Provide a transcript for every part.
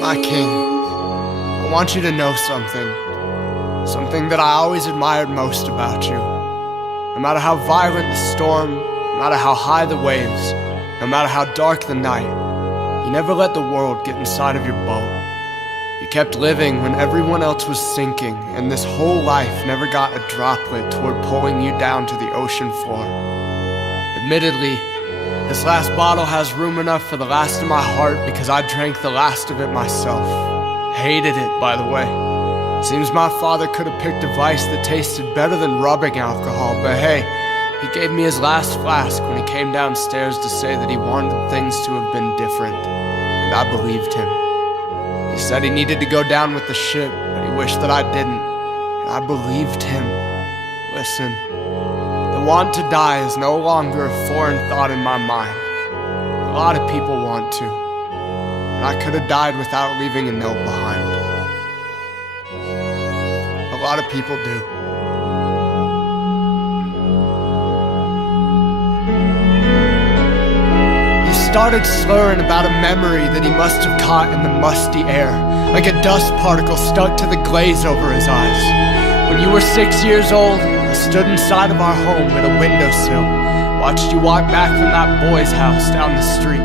My king, I want you to know something that I always admired most about you. No matter how violent the storm, no matter how high the waves, no matter how dark the night, you never let the world get inside of your boat. You kept living when everyone else was sinking, and this whole life never got a droplet toward pulling you down to the ocean floor. Admittedly, this last bottle has room enough for the last of my heart because I drank the last of it myself. Hated it, by the way. Seems my father could have picked a vice that tasted better than rubbing alcohol, but hey, he gave me his last flask when he came downstairs to say that he wanted things to have been different, and I believed him. He said he needed to go down with the ship, but he wished that I didn't, and I believed him. Listen, the want to die is no longer a foreign thought in my mind. A lot of people want to, and I could have died without leaving a note behind. A lot of people do. He started slurring about a memory that he must have caught in the musty air, like a dust particle stuck to the glaze over his eyes. When you were 6 years old, I stood inside of our home at a windowsill, watched you walk back from that boy's house down the street.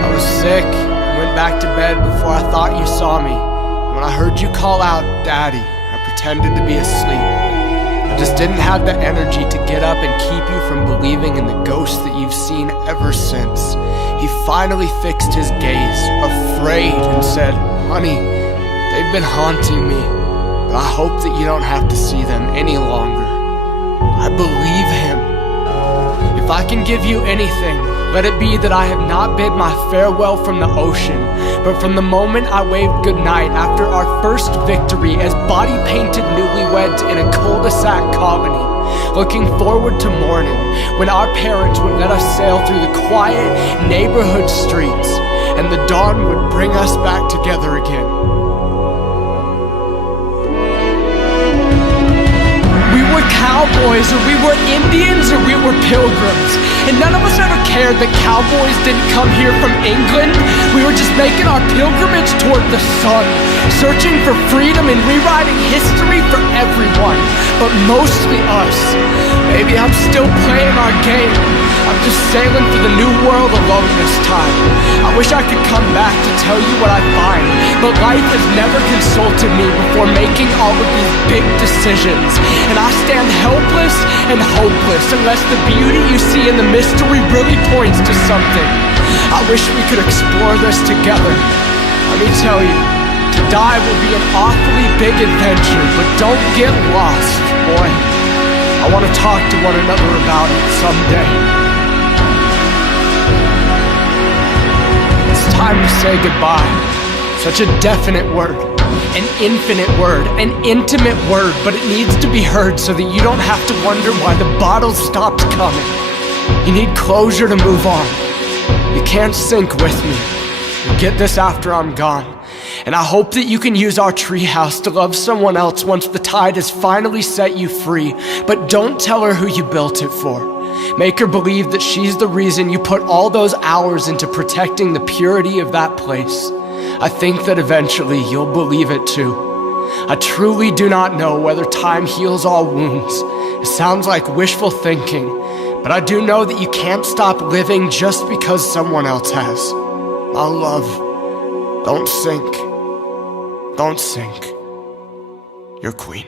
I was sick, went back to bed before I thought you saw me. When I heard you call out, Daddy, I pretended to be asleep. I just didn't have the energy to get up and keep you from believing in the ghosts that you've seen ever since. He finally fixed his gaze, afraid, and said, Honey, they've been haunting me, but I hope that you don't have to see them any longer. I believe him. If I can give you anything, let it be that I have not bid my farewell from the ocean, but from the moment I waved goodnight after our first victory as body-painted newlyweds in a cul-de-sac colony, looking forward to morning when our parents would let us sail through the quiet neighborhood streets and the dawn would bring us back together again. We were cowboys, or we were Indians, or we were pilgrims. And none of us ever cared that cowboys didn't come here from England. We were just making our pilgrimage toward the sun, searching for freedom and rewriting history for everyone, but mostly us. Maybe I'm still playing our game. I'm just sailing for the new world alone this time. I wish I could come back to tell you what I find, but life has never consulted me before making all of these big decisions. And I stand helpless and hopeless unless the beauty you see in the mystery really points to something. I wish we could explore this together. Let me tell you, to die will be an awfully big adventure, but don't get lost, boy. I want to talk to one another about it someday. It's time to say goodbye. Such a definite word, an infinite word, an intimate word, but it needs to be heard so that you don't have to wonder why the bottle stopped coming. You need closure to move on. You can't sink with me. You'll get this after I'm gone. And I hope that you can use our treehouse to love someone else once the tide has finally set you free. But don't tell her who you built it for. Make her believe that she's the reason you put all those hours into protecting the purity of that place. I think that eventually you'll believe it too. I truly do not know whether time heals all wounds. It sounds like wishful thinking, but I do know that you can't stop living just because someone else has. My love, don't sink. Don't sink. Your queen.